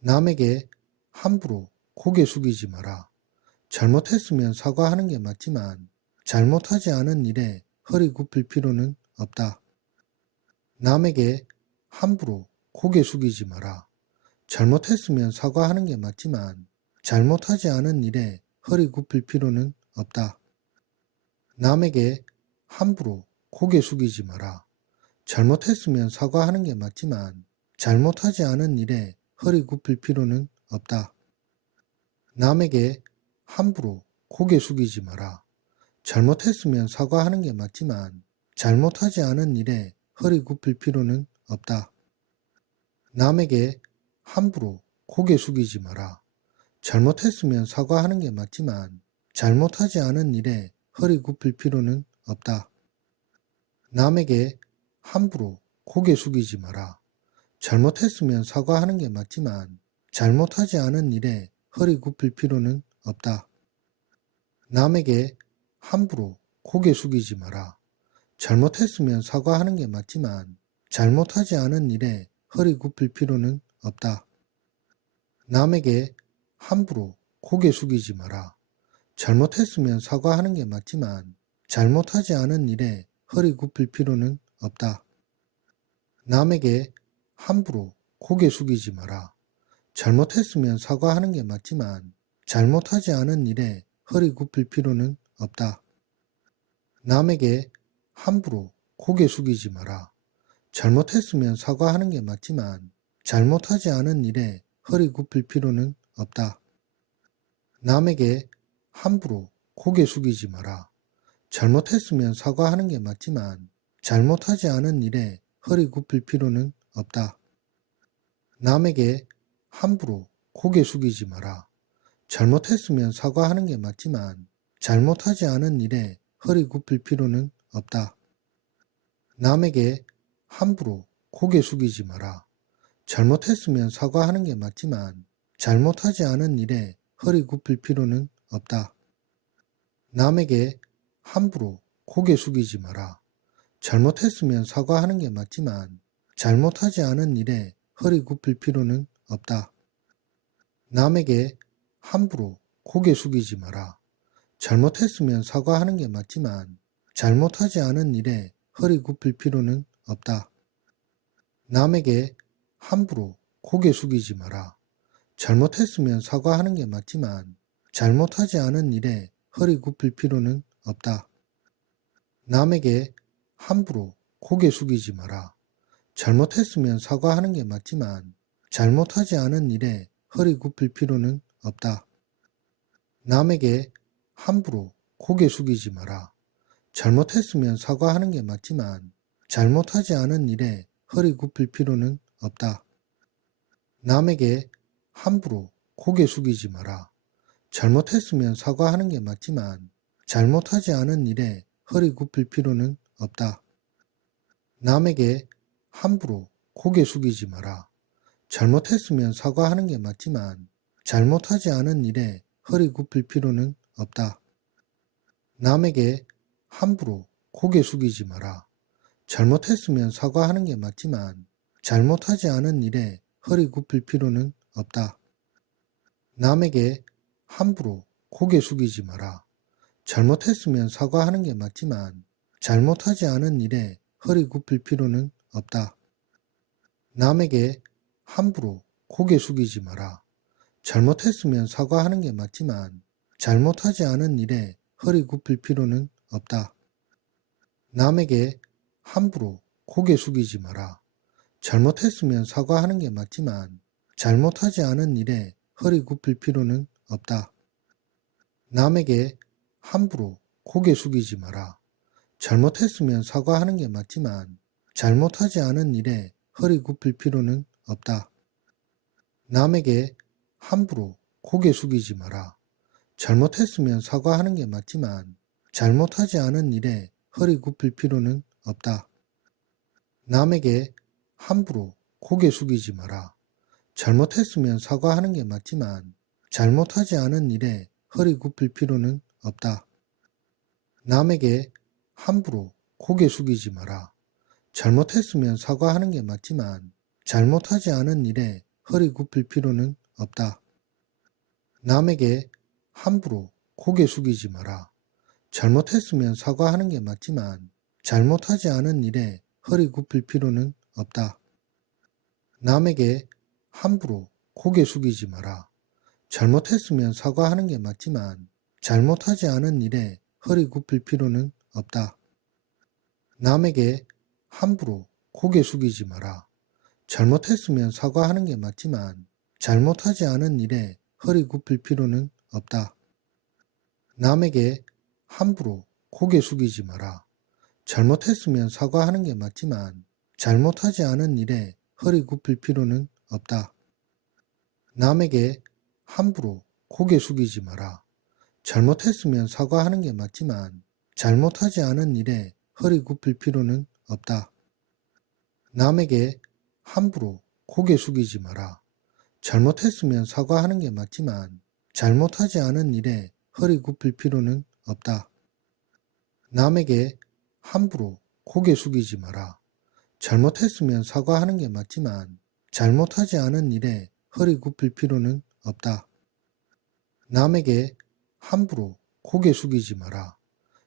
남에게 함부로 고개 숙이지 마라. 잘못했으면 사과하는 게 맞지만 잘못하지 않은 일에 허리 굽힐 필요는 없다. 남에게 함부로 고개 숙이지 마라. 잘못했으면 사과하는 게 맞지만 잘못하지 않은 일에 허리 굽힐 필요는 없다. 남에게 함부로 고개 숙이지 마라. 잘못했으면 사과하는 게 맞지만 잘못하지 않은 일에 허리 굽힐 필요는 없다. 남에게 함부로 고개 숙이지 마라. 잘못했으면 사과하는 게 맞지만 잘못하지 않은 일에 허리 굽힐 필요는 없다. 남에게 함부로 고개 숙이지 마라. 잘못했으면 사과하는 게 맞지만 잘못하지 않은 일에 허리 굽힐 필요는 없다. 남에게 함부로 고개 숙이지 마라. 잘못했으면 사과하는 게 맞지만 잘못하지 않은 일에 허리 굽힐 필요는 없다. 남에게 함부로 고개 숙이지 마라. 잘못했으면 사과하는 게 맞지만 잘못하지 않은 일에 허리 굽힐 필요는 없다. 남에게 함부로 고개 숙이지 마라. 잘못했으면 사과하는 게 맞지만 잘못하지 않은 일에 허리 굽힐 필요는 없다. 남에게 함부로 고개 숙이지 마라. 잘못했으면 사과하는 게 맞지만 잘못하지 않은 일에 허리 굽힐 필요는 없다. 남에게 함부로 고개 숙이지 마라. 잘못했으면 사과하는 게 맞지만 잘못하지 않은 일에 허리 굽힐 필요는 없다. 남에게 함부로 고개 숙이지 마라. 잘못했으면 사과하는 게 맞지만 잘못하지 않은 일에 허리 굽힐 필요는 없다. 남에게 함부로 고개 숙이지 마라. 잘못했으면 사과하는 게 맞지만 잘못하지 않은 일에 허리 굽힐 필요는 없다. 남에게 함부로 고개 숙이지 마라. 잘못했으면 사과하는 게 맞지만 잘못하지 않은 일에 허리 굽힐 필요는 없다. 남에게 함부로 고개 숙이지 마라. 잘못했으면 사과하는 게 맞지만 잘못하지 않은 일에 허리 굽힐 필요는 없다. 남에게 함부로 고개 숙이지 마라. 잘못했으면 사과하는 게 맞지만 잘못하지 않은 일에 허리 굽힐 필요는 없다. 남에게 함부로 고개 숙이지 마라. 잘못했으면 사과하는 게 맞지만 잘못하지 않은 일에 허리 굽힐 필요는 없다. 남에게 함부로 고개 숙이지 마라. 잘못했으면 사과하는 게 맞지만 잘못하지 않은 일에 허리 굽힐 필요는 없다. 남에게 함부로 고개 숙이지 마라. 잘못했으면 사과하는 게 맞지만 잘못하지 않은 일에 허리 굽힐 필요는 없다. 남에게 함부로 고개 숙이지 마라. 잘못했으면 사과하는 게 맞지만 잘못하지 않은 일에 허리 굽힐 필요는 없다. 남에게 함부로 고개 숙이지 마라. 잘못했으면 사과하는 게 맞지만 잘못하지 않은 일에 허리 굽힐 필요는 없다. 남에게 함부로 고개 숙이지 마라. 잘못했으면 사과하는 게 맞지만 잘못하지 않은 일에 허리 굽힐 필요는 없다. 남에게 함부로 고개 숙이지 마라. 잘못했으면 사과하는 게 맞지만 잘못하지 않은 일에 허리 굽힐 필요는 없다. 남에게 함부로 고개 숙이지 마라. 잘못했으면 사과하는 게 맞지만 잘못하지 않은 일에 허리 굽힐 필요는 없다. 남에게 함부로 고개 숙이지 마라. 잘못했으면 사과하는 게 맞지만 잘못하지 않은 일에 허리 굽힐 필요는 없다. 남에게 함부로 고개 숙이지 마라. 잘못했으면 사과하는 게 맞지만 잘못하지 않은 일에 허리 굽힐 필요는 없다. 남에게 함부로 고개 숙이지 마라. 잘못했으면 사과하는 게 맞지만 잘못하지 않은 일에 허리 굽힐 필요는 없다. 남에게 함부로 고개 숙이지 마라. 잘못했으면 사과하는 게 맞지만 잘못하지 않은 일에 허리 굽힐 필요는 없다. 남에게 함부로 고개 숙이지 마라. 잘못했으면 사과하는 게 맞지만 잘못하지 않은 일에 허리 굽힐 필요는 없다. 남에게 함부로 고개 숙이지 마라. 잘못했으면 사과하는 게 맞지만 잘못하지 않은 일에 허리 굽힐 필요는 없다. 남에게 함부로 고개 숙이지 마라. 잘못했으면 사과하는 게 맞지만 잘못하지 않은 일에 허리 굽힐 필요는 없다. 남에게 함부로 고개 숙이지 마라. 잘못했으면 사과하는 게 맞지만 잘못하지 않은 일에 허리 굽힐 필요는 없다. 남에게 함부로 고개 숙이지 마라. 잘못했으면 사과하는 게 맞지만 잘못하지 않은 일에 허리 굽힐 필요는 없다. 남에게 함부로 고개 숙이지 마라. 잘못했으면 사과하는 게 맞지만 잘못하지 않은 일에 허리 굽힐 필요는 없다. 남에게 함부로 고개 숙이지 마라. 잘못했으면 사과하는 게 맞지만 잘못하지 않은 일에 허리 굽힐 필요는 없다. 남에게 함부로 고개 숙이지 마라. 잘못했으면 사과하는 게 맞지만 잘못하지 않은 일에 허리 굽힐 필요는 없다. 남에게 함부로 고개 숙이지 마라.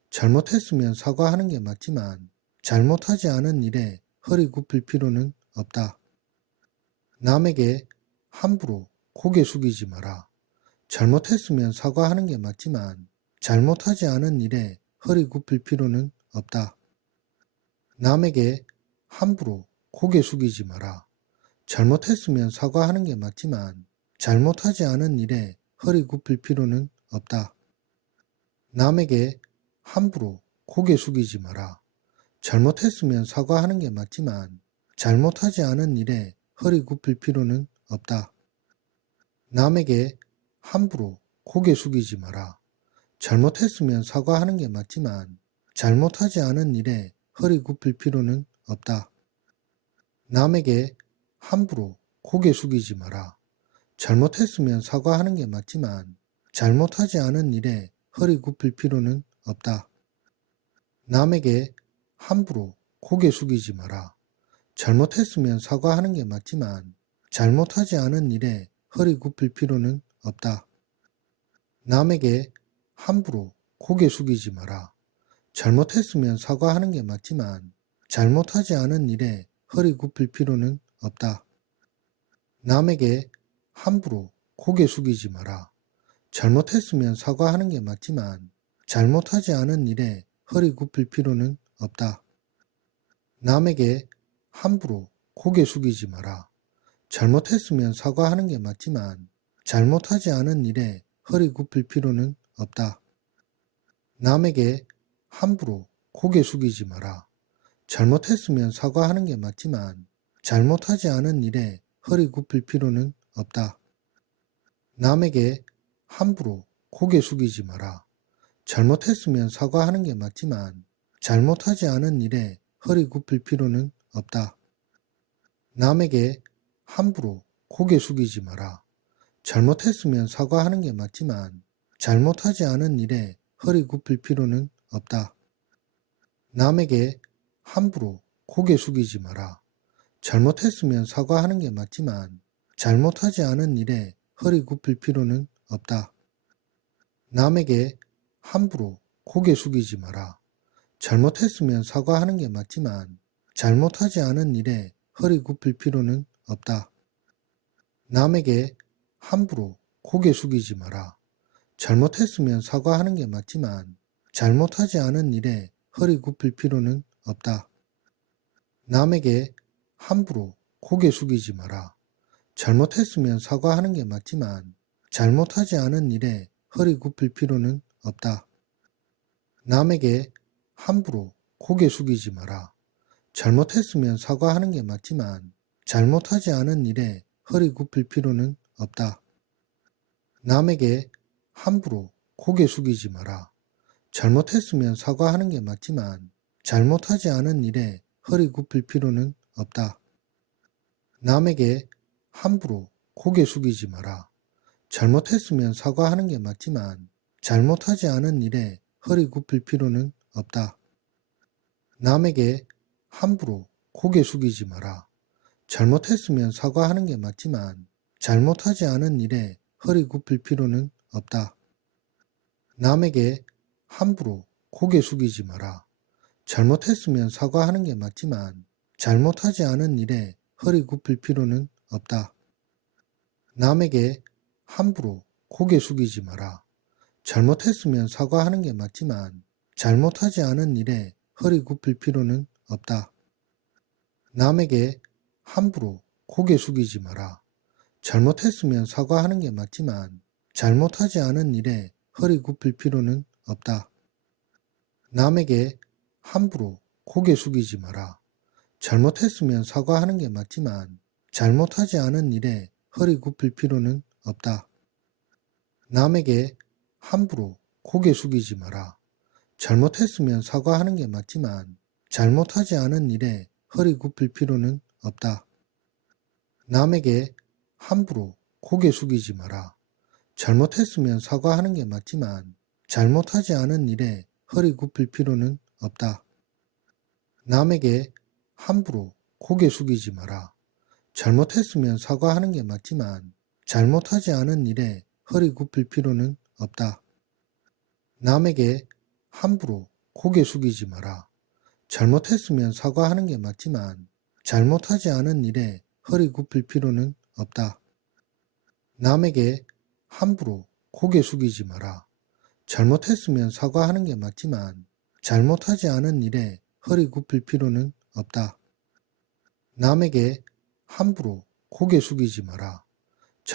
잘못했으면 사과하는 게 맞지만 잘못하지 않은 일에 허리 굽힐 필요는 없다. 남에게 함부로 고개 숙이지 마라. 잘못했으면 사과하는 게 맞지만 잘못하지 않은 일에 허리 굽힐 필요는 없다. 남에게 함부로 고개 숙이지 마라. 잘못했으면 사과하는 게 맞지만 잘못하지 않은 일에 허리 굽힐 필요는 없다. 남에게 함부로 고개 숙이지 마라. 잘못했으면 사과하는 게 맞지만 잘못하지 않은 일에 허리 굽힐 필요는 없다. 남에게 함부로 고개 숙이지 마라. 잘못했으면 사과하는 게 맞지만 잘못하지 않은 일에 허리 굽힐 필요는 없다. 남에게 함부로 고개 숙이지 마라. 잘못했으면 사과하는 게 맞지만 잘못하지 않은 일에 허리 굽힐 필요는 없다. 남에게 함부로 고개 숙이지 마라. 잘못했으면 사과하는 게 맞지만 잘못하지 않은 일에 허리 굽힐 필요는 없다. 남에게 함부로 고개 숙이지 마라. 잘못했으면 사과하는 게 맞지만 잘못하지 않은 일에 허리 굽힐 필요는 없다. 남에게 함부로 고개 숙이지 마라. 잘못했으면 사과하는 게 맞지만 잘못하지 않은 일에 허리 굽힐 필요는 없다. 남에게 함부로 고개 숙이지 마라. 잘못했으면 사과하는 게 맞지만 잘못하지 않은 일에 허리 굽힐 필요는 없다. 남에게 함부로 고개 숙이지 마라. 잘못했으면 사과하는 게 맞지만 잘못하지 않은 일에 허리 굽힐 필요는 없다. 남에게 함부로 고개 숙이지 마라. 잘못했으면 사과하는 게 맞지만 잘못하지 않은 일에 허리 굽힐 필요는 없다. 남에게 함부로 고개 숙이지 마라. 잘못했으면 사과하는 게 맞지만 잘못하지 않은 일에 허리 굽힐 필요는 없다. 남에게 함부로 고개 숙이지 마라. 잘못했으면 사과하는 게 맞지만 잘못하지 않은 일에 허리 굽힐 필요는 없다. 남에게 함부로 고개 숙이지 마라. 잘못했으면 사과하는 게 맞지만 잘못하지 않은 일에 허리 굽힐 필요는 없다. 남에게 함부로 고개 숙이지 마라. 잘못했으면 사과하는 게 맞지만 잘못하지 않은 일에 허리 굽힐 필요는 없다. 남에게 함부로 고개 숙이지 마라. 잘못했으면 사과하는 게 맞지만 잘못하지 않은 일에 허리 굽힐 필요는 없다. 남에게 함부로 고개 숙이지 마라. 잘못했으면 사과하는 게 맞지만 잘못하지 않은 일에 허리 굽힐 필요는 없다. 남에게 함부로 고개 숙이지 마라. 잘못했으면 사과하는 게 맞지만 잘못하지 않은 일에 허리 굽힐 필요는 없다. 남에게 함부로 고개 숙이지 마라. 잘못했으면 사과하는 게 맞지만 잘못하지 않은 일에 허리 굽힐 필요는 없다. 남에게 함부로 고개 숙이지 마라. 잘못했으면 사과하는 게 맞지만 잘못하지 않은 일에 허리 굽힐 필요는 없다. 남에게 함부로 고개 숙이지 마라. 잘못했으면 사과하는 게 맞지만 잘못하지 않은 일에 허리 굽힐 필요는 없다. 남에게 함부로 고개 숙이지 마라. 잘못했으면 사과하는 게 맞지만 잘못하지 않은 일에 허리 굽힐 필요는 없다. 남에게 함부로 고개 숙이지 마라. 잘못했으면 사과하는 게 맞지만 잘못하지 않은 일에 허리 굽힐 필요는 없다. 남에게 함부로 고개 숙이지 마라. 잘못했으면 사과하는 게 맞지만 잘못하지 않은 일에 허리 굽힐 필요는 없다. 남에게 함부로 고개 숙이지 마라. 잘못했으면 사과하는 게 맞지만 잘못하지 않은 일에 허리 굽힐 필요는 없다. 남에게 함부로 고개 숙이지 마라. 잘못했으면 사과하는 게 맞지만 잘못하지 않은 일에 허리 굽힐 필요는 없다. 남에게 함부로 고개 숙이지 마라. 잘못했으면 사과하는 게 맞지만 잘못하지 않은 일에 허리 굽힐 필요는 없다. 남에게 함부로 고개 숙이지 마라. 잘못했으면 사과하는 게 맞지만 잘못하지 않은 일에 허리 굽힐 필요는 없다. 남에게 함부로 고개 숙이지 마라. 잘못했으면 사과하는 게 맞지만 잘못하지 않은 일에 허리 굽힐 필요는 없다. 남에게 함부로 고개 숙이지 마라.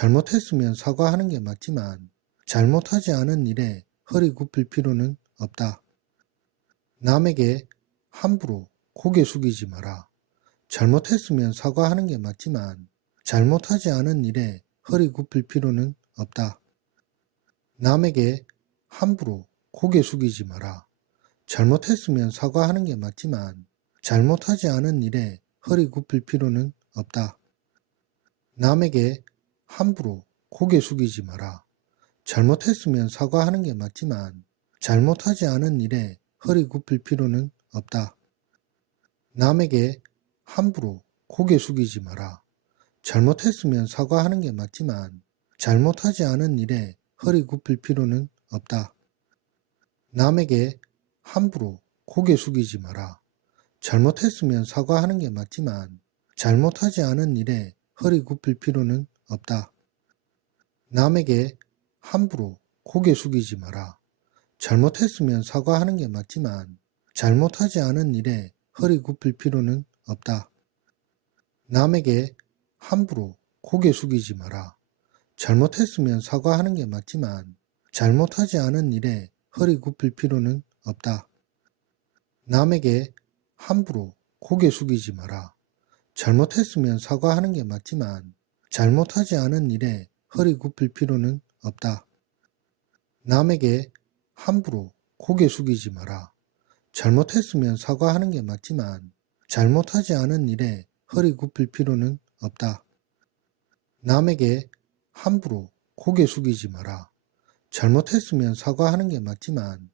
잘못했으면 사과하는 게 맞지만 잘못하지 않은 일에 허리 굽힐 필요는 없다. 남에게 함부로 고개 숙이지 마라. 잘못했으면 사과하는 게 맞지만 잘못하지 않은 일에 허리 굽힐 필요는 없다. 남에게 함부로 고개 숙이지 마라. 잘못했으면 사과하는 게 맞지만 잘못하지 않은 일에 허리 굽힐 필요는 없다. 남에게 함부로 고개 숙이지 마라. 잘못했으면 사과하는 게 맞지만 잘못하지 않은 일에 허리 굽힐 필요는 없다. 남에게 함부로 고개 숙이지 마라. 잘못했으면 사과하는 게 맞지만 잘못하지 않은 일에 허리 굽힐 필요는 없다. 남에게 함부로 고개 숙이지 마라. 잘못했으면 사과하는 게 맞지만 잘못하지 않은 일에 허리 굽힐 필요는 없다. 남에게 함부로 고개 숙이지 마라. 잘못했으면 사과하는 게 맞지만 잘못하지 않은 일에 허리 굽힐 필요는 없다. 남에게 함부로 고개 숙이지 마라. 잘못했으면 사과하는 게 맞지만 잘못하지 않은 일에 허리 굽힐 필요는 없다. 남에게 함부로 고개 숙이지 마라. 잘못했으면 사과하는 게 맞지만 잘못하지 않은 일에 허리 굽힐 필요는 없다. 남에게 함부로 고개 숙이지 마라. 잘못했으면 사과하는 게 맞지만 잘못하지 않은 일에 허리 굽힐 필요는 없다. 남에게 함부로 고개 숙이지 마라. 잘못했으면 사과하는 게 맞지만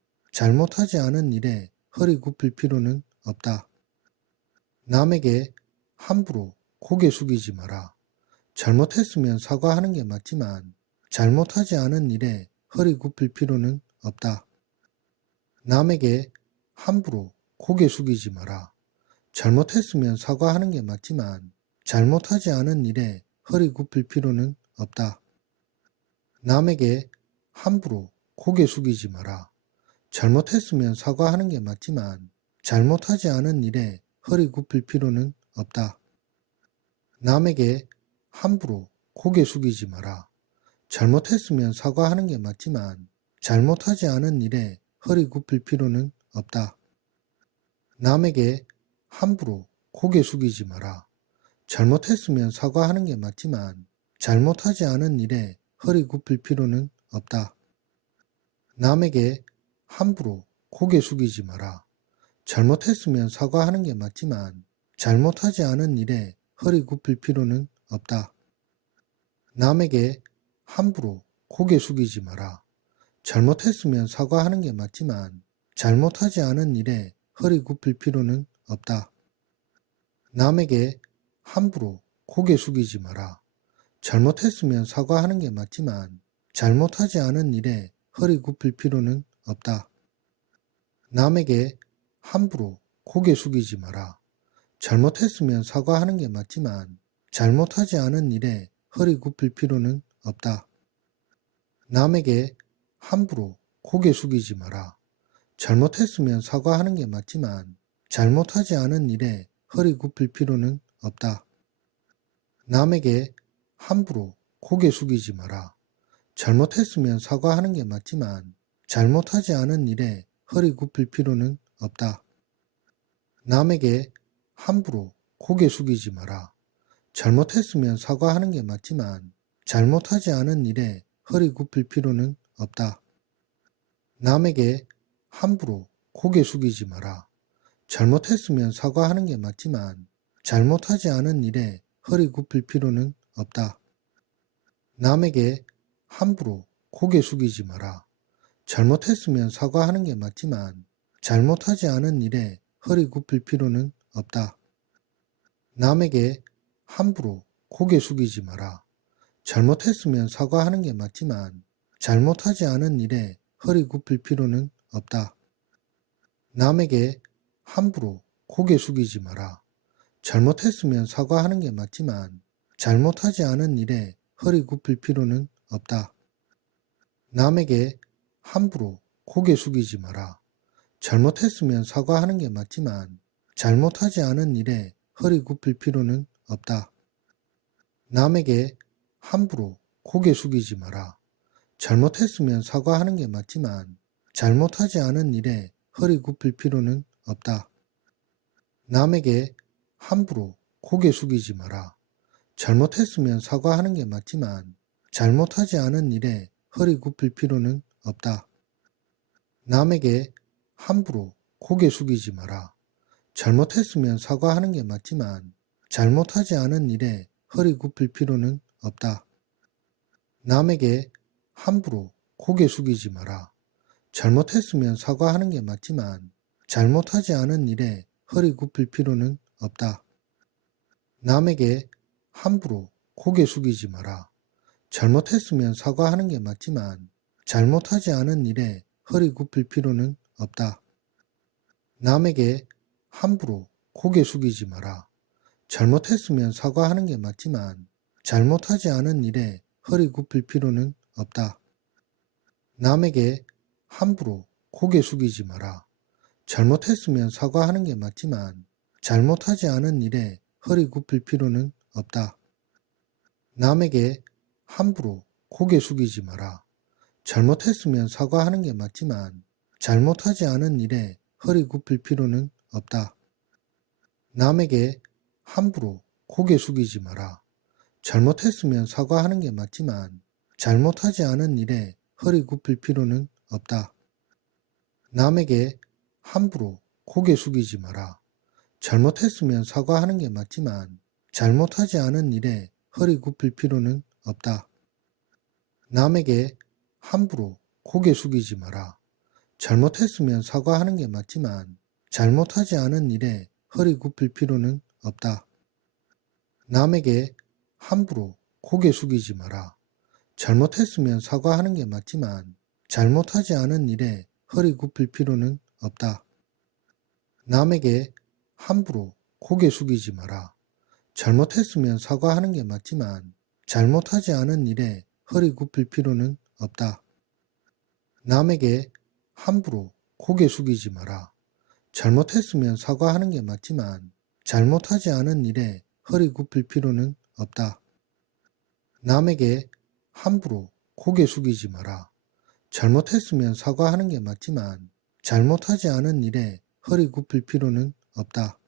잘못하지 않은 일에 허리 굽힐 필요는 없다. 남에게 함부로 고개 숙이지 마라. 잘못했으면 사과하는 게 맞지만 잘못하지 않은 일에 허리 굽힐 필요는 없다. 남에게 함부로 고개 숙이지 마라. 잘못했으면 사과하는 게 맞지만 잘못하지 않은 일에 허리 굽힐 필요는 없다. 남에게 함부로 고개 숙이지 마라. 잘못했으면 사과하는 게 맞지만 잘못하지 않은 일에 허리 굽힐 필요는 없다. 남에게 함부로 고개 숙이지 마라. 잘못했으면 사과하는 게 맞지만 잘못하지 않은 일에 허리 굽힐 필요는 없다. 남에게 함부로 고개 숙이지 마라. 잘못했으면 사과하는 게 맞지만 잘못하지 않은 일에 허리 굽힐 필요는 없다. 남에게 함부로 고개 숙이지 마라. 잘못했으면 사과하는 게 맞지만 잘못하지 않은 일에 허리 굽힐 필요는 없다. 남에게 함부로 고개 숙이지 마라. 잘못했으면 사과하는 게 맞지만 잘못하지 않은 일에 허리 굽힐 필요는 없다. 남에게 함부로 고개 숙이지 마라. 잘못했으면 사과하는 게 맞지만 잘못하지 않은 일에 허리 굽힐 필요는 없다. 남에게 함부로 고개 숙이지 마라. 잘못했으면 사과하는 게 맞지만 잘못하지 않은 일에 허리 굽힐 필요는 없다. 남에게 함부로 고개 숙이지 마라. 잘못했으면 사과하는 게 맞지만 잘못하지 않은 일에 허리 굽힐 필요는 없다. 남에게 함부로 고개 숙이지 마라. 잘못했으면 사과하는 게 맞지만 잘못하지 않은 일에 허리 굽힐 필요는 없다. 남에게 함부로 고개 숙이지 마라. 잘못했으면 사과하는 게 맞지만 잘못하지 않은 일에 허리 굽힐 필요는 없다. 남에게 함부로 고개 숙이지 마라. 잘못했으면 사과하는 게 맞지만 잘못하지 않은 일에 허리 굽힐 필요는 없다. 남에게 함부로 고개 숙이지 마라. 잘못했으면 사과하는 게 맞지만 잘못하지 않은 일에 허리 굽힐 필요는 없다. 남에게 함부로 고개 숙이지 마라. 잘못했으면 사과하는 게 맞지만 잘못하지 않은 일에 허리 굽힐 필요는 없다. 남에게 함부로 고개 숙이지 마라. 잘못했으면 사과하는 게 맞지만 잘못하지 않은 일에 허리 굽힐 필요는 없다. 남에게 함부로 고개 숙이지 마라. 잘못했으면 사과하는 게 맞지만 잘못하지 않은 일에 허리 굽힐 필요는 없다. 남에게 함부로 고개 숙이지 마라. 잘못했으면 사과하는 게 맞지만 잘못하지 않은 일에 허리 굽힐 필요는 없다. 남에게 함부로 고개 숙이지 마라. 잘못했으면 사과하는 게 맞지만 잘못하지 않은 일에 허리 굽힐 필요는 없다. 남에게 함부로 고개 숙이지 마라. 잘못했으면 사과하는 게 맞지만 잘못하지 않은 일에 허리 굽힐 필요는 없다. 남에게 함부로 고개 숙이지 마라. 잘못했으면 사과하는 게 맞지만 잘못하지 않은 일에 허리 굽힐 필요는 없다. 남에게 함부로 고개 숙이지 마라. 잘못했으면 사과하는 게 맞지만 잘못하지 않은 일에 허리 굽힐 필요는 없다. 남에게 함부로 고개 숙이지 마라. 잘못했으면 사과하는 게 맞지만 잘못하지 않은 일에 허리 굽힐 필요는 없다. 남에게 함부로 고개 숙이지 마라. 잘못했으면 사과하는 게 맞지만 잘못하지 않은 일에 허리 굽힐 필요는 없다. 남에게 함부로 고개 숙이지 마라. 잘못했으면 사과하는 게 맞지만 잘못하지 않은 일에 허리 굽힐 필요는 없다. 남에게 함부로 고개 숙이지 마라. 잘못했으면 사과하는 게 맞지만 잘못하지 않은 일에 허리 굽힐 필요는 없다. 남에게 함부로 고개 숙이지 마라. 잘못했으면 사과하는 게 맞지만 잘못하지 않은 일에 허리 굽힐 필요는 없다. 남에게 함부로 고개 숙이지 마라. 잘못했으면 사과하는 게 맞지만 잘못하지 않은 일에 허리 굽힐 필요는 없다. 남에게 함부로 고개 숙이지 마라. 잘못했으면 사과하는 게 맞지만 잘못하지 않은 일에 허리 굽힐 필요는 없다. 남에게 함부로 고개 숙이지 마라. 잘못했으면 사과하는 게 맞지만 잘못하지 않은 일에 허리 굽힐 필요는 없다. 남에게 함부로 고개 숙이지 마라. 잘못했으면 사과하는 게 맞지만 잘못하지 않은 일에 허리 굽힐 필요는 없다. 남에게 함부로 고개 숙이지 마라. 잘못했으면 사과하는 게 맞지만 잘못하지 않은 일에 허리 굽힐 필요는 없다.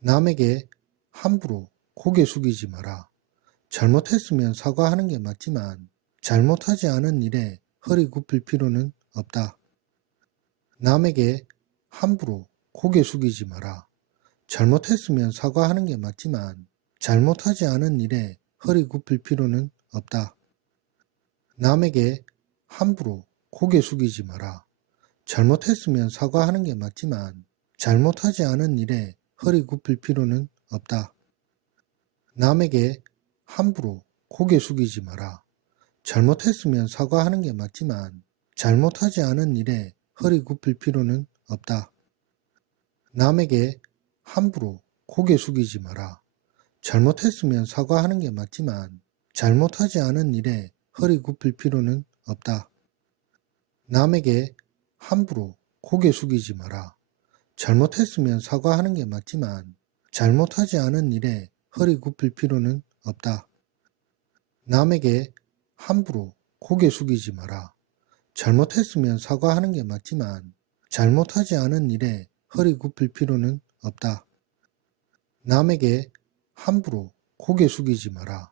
남에게 함부로 고개 숙이지 마라. 잘못했으면 사과하는 게 맞지만 잘못하지 않은 일에 허리 굽힐 필요는 없다. 남에게 함부로 고개 숙이지 마라. 잘못했으면 사과하는 게 맞지만 잘못하지 않은 일에 허리 굽힐 필요는 없다. 남에게 함부로 고개 숙이지 마라. 잘못했으면 사과하는 게 맞지만 잘못하지 않은 일에 허리 굽힐 필요는 없다. 남에게 함부로 고개 숙이지 마라. 잘못했으면 사과하는 게 맞지만 잘못하지 않은 일에 허리 굽힐 필요는 없다. 남에게 함부로 고개 숙이지 마라. 잘못했으면 사과하는 게 맞지만 잘못하지 않은 일에 허리 굽힐 필요는 없다. 남에게 함부로 고개 숙이지 마라. 잘못했으면 사과하는 게 맞지만 잘못하지 않은 일에 허리 굽힐 필요는 없다. 남에게 함부로 고개 숙이지 마라. 잘못했으면 사과하는 게 맞지만 잘못하지 않은 일에 허리 굽힐 필요는 없다. 남에게 함부로 고개 숙이지 마라.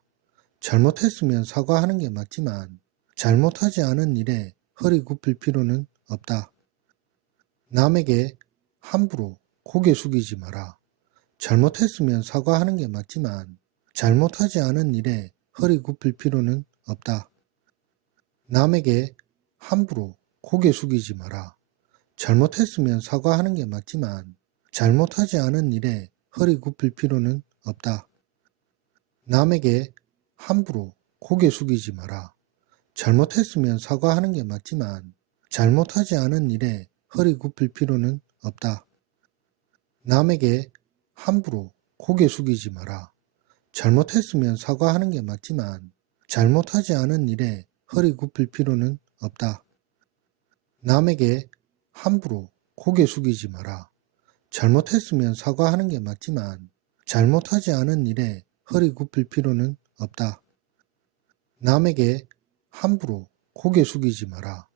잘못했으면 사과하는 게 맞지만 잘못하지 않은 일에 허리 굽힐 필요는 없다. 남에게 함부로 고개 숙이지 마라. 잘못했으면 사과하는 게 맞지만 잘못하지 않은 일에 허리 굽힐 필요는 없다. 남에게 함부로 고개 숙이지 마라. 잘못했으면 사과하는 게 맞지만 잘못하지 않은 일에 허리 굽힐 필요는 없다. 남에게 함부로 고개 숙이지 마라. 잘못했으면 사과하는 게 맞지만 잘못하지 않은 일에 허리 굽힐 필요는 없다. 남에게 함부로 고개 숙이지 마라. 잘못했으면 사과하는 게 맞지만 잘못하지 않은 일에 허리 굽힐 필요는 없다. 남에게 함부로 고개 숙이지 마라. 잘못했으면 사과하는 게 맞지만 잘못하지 않은 일에 허리 굽힐 필요는 없다. 남에게 함부로 고개 숙이지 마라.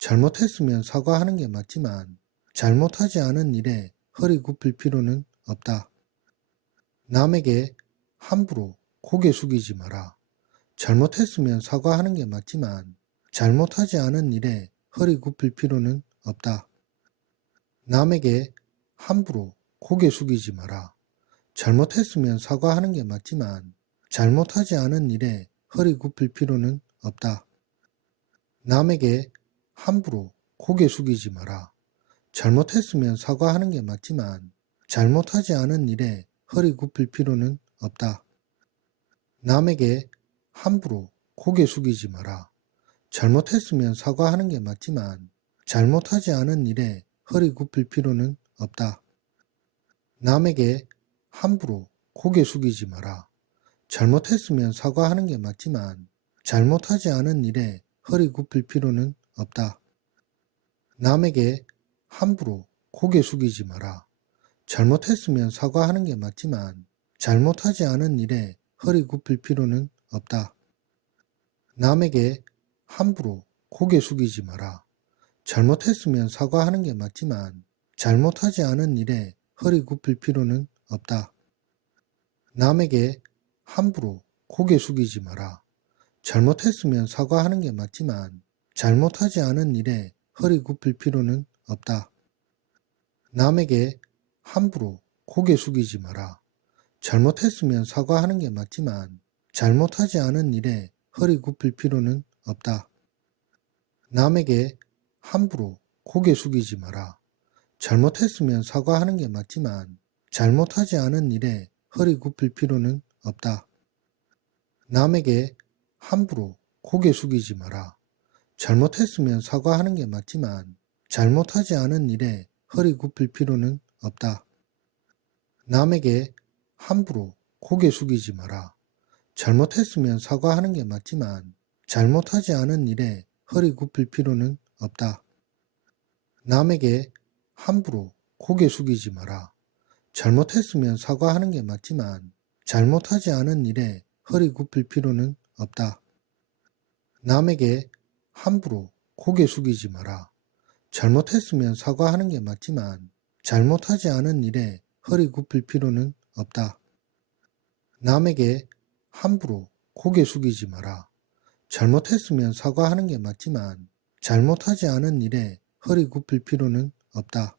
잘못했으면 사과하는 게 맞지만 잘못하지 않은 일에 허리 굽힐 필요는 없다. 남에게 함부로 고개 숙이지 마라. 잘못했으면 사과하는 게 맞지만 잘못하지 않은 일에 허리 굽힐 필요는 없다. 남에게 함부로 고개 숙이지 마라. 잘못했으면 사과하는 게 맞지만 잘못하지 않은 일에 허리 굽힐 필요는 없다. 남에게 함부로 고개 숙이지 마라. 잘못했으면 사과하는 게 맞지만 잘못하지 않은 일에 허리 굽힐 필요는 없다. 남에게 함부로 고개 숙이지 마라. 잘못했으면 사과하는 게 맞지만 잘못하지 않은 일에 허리 굽힐 필요는 없다. 남에게 함부로 고개 숙이지 마라. 잘못했으면 사과하는 게 맞지만 잘못하지 않은 일에 허리 굽힐 필요는 없다. 남에게 함부로 고개 숙이지 마라. 잘못했으면 사과하는 게 맞지만 잘못하지 않은 일에 허리 굽힐 필요는 없다. 남에게 함부로 고개 숙이지 마라. 잘못했으면 사과하는 게 맞지만 잘못하지 않은 일에 허리 굽힐 필요는 없다. 남에게 함부로 고개 숙이지 마라. 잘못했으면 사과하는 게 맞지만 잘못하지 않은 일에 허리 굽힐 필요는 없다. 남에게 함부로 고개 숙이지 마라. 잘못했으면 사과하는 게 맞지만 잘못하지 않은 일에 허리 굽힐 필요는 없다. 남에게 함부로 고개 숙이지 마라. 잘못했으면 사과하는 게 맞지만 잘못하지 않은 일에 허리 굽힐 필요는 없다. 남에게 함부로 고개 숙이지 마라. 잘못했으면 사과하는 게 맞지만 잘못하지 않은 일에 허리 굽힐 필요는 없다. 남에게 함부로 고개 숙이지 마라. 잘못했으면 사과하는 게 맞지만 잘못하지 않은 일에 허리 굽힐 필요는 없다. 남에게 함부로 고개 숙이지 마라. 잘못했으면 사과하는 게 맞지만 잘못하지 않은 일에 허리 굽힐 필요는 없다. 남에게 함부로 고개 숙이지 마라. 잘못했으면 사과하는 게 맞지만 잘못하지 않은 일에 허리 굽힐 필요는 없다. 남에게 함부로 고개 숙이지 마라. 잘못했으면 사과하는 게 맞지만 잘못하지 않은 일에 허리 굽힐 필요는 없다.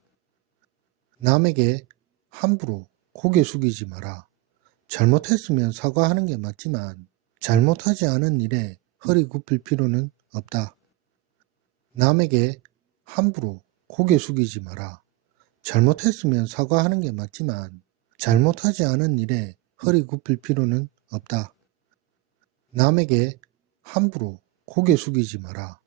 남에게 함부로 고개 숙이지 마라. 잘못했으면 사과하는 게 맞지만 잘못하지 않은 일에 허리 굽힐 필요는 없다. 남에게 함부로 고개 숙이지 마라. 잘못했으면 사과하는 게 맞지만 잘못하지 않은 일에 허리 굽힐 필요는 없다. 남에게 함부로 고개 숙이지 마라.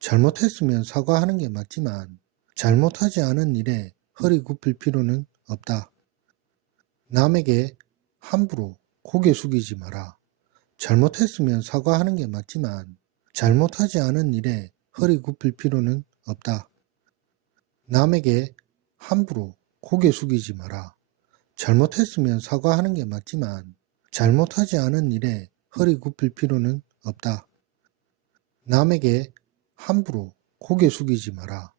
잘못했으면 사과하는 게 맞지만 잘못하지 않은 일에 허리 굽힐 필요는 없다. 남에게 함부로 고개 숙이지 마라. 잘못했으면 사과하는 게 맞지만 잘못하지 않은 일에 허리 굽힐 필요는 없다. 남에게 함부로 고개 숙이지 마라. 잘못했으면 사과하는 게 맞지만 잘못하지 않은 일에 허리 굽힐 필요는 없다. 남에게 함부로 고개 숙이지 마라.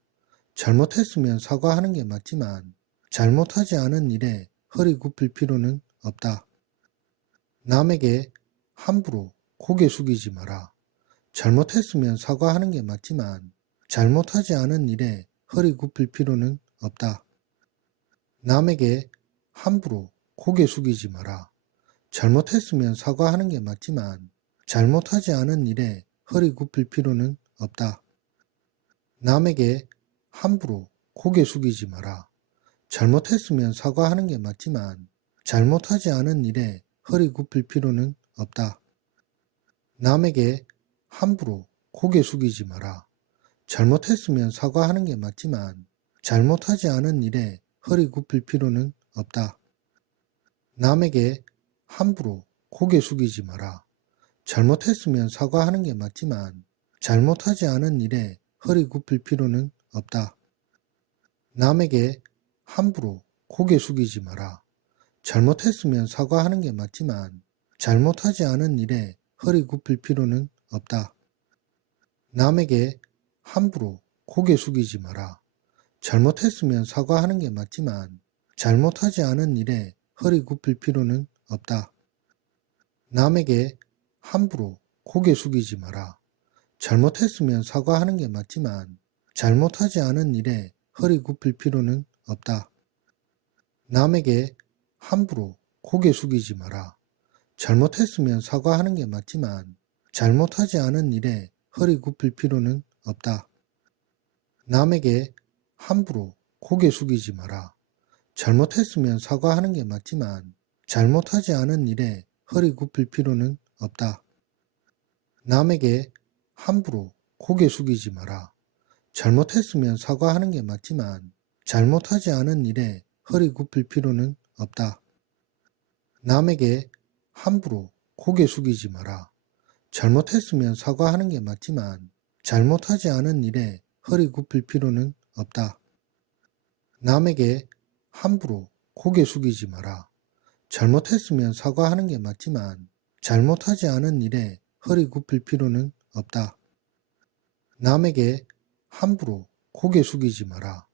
잘못했으면 사과하는 게 맞지만 잘못하지 않은 일에 허리 굽힐 필요는 없다. 남에게 함부로 고개 숙이지 마라. 잘못했으면 사과하는 게 맞지만 잘못하지 않은 일에 허리 굽힐 필요는 없다. 남에게 함부로 고개 숙이지 마라. 잘못했으면 사과하는 게 맞지만 잘못하지 않은 일에 허리 굽힐 필요는 없다. 남에게 함부로 고개 숙이지 마라. 잘못했으면 사과하는 게 맞지만 잘못하지 않은 일에 허리 굽힐 필요는 없다. 남에게 함부로 고개 숙이지 마라. 잘못했으면 사과하는 게 맞지만 잘못하지 않은 일에 허리 굽힐 필요는 없다. 남에게 함부로 고개 숙이지 마라. 잘못했으면 사과하는 게 맞지만 잘못하지 않은 일에 허리 굽힐 필요는 없다. 남에게 함부로 고개 숙이지 마라. 잘못했으면 사과하는 게 맞지만 잘못하지 않은 일에 허리 굽힐 필요는 없다. 남에게 함부로 고개 숙이지 마라. 잘못했으면 사과하는 게 맞지만 잘못하지 않은 일에 허리 굽힐 필요는 없다. 남에게 함부로 고개 숙이지 마라. 잘못했으면 사과하는 게 맞지만 잘못하지 않은 일에 허리 굽힐 필요는 없다. 남에게 함부로 고개 숙이지 마라. 잘못했으면 사과하는 게 맞지만 잘못하지 않은 일에 허리 굽힐 필요는 없다. 남에게 함부로 고개 숙이지 마라. 잘못했으면 사과하는 게 맞지만 잘못하지 않은 일에 허리 굽힐 필요는 없다. 남에게 함부로 고개 숙이지 마라. 잘못했으면 사과하는 게 맞지만 잘못하지 않은 일에 허리 굽힐 필요는 없다. 남에게 함부로 고개 숙이지 마라. 잘못했으면 사과하는 게 맞지만 잘못하지 않은 일에 허리 굽힐 필요는 없다. 남에게 함부로 고개 숙이지 마라. 잘못했으면 사과하는 게 맞지만 잘못하지 않은 일에 허리 굽힐 필요는 없다. 남에게 함부로 고개 숙이지 마라.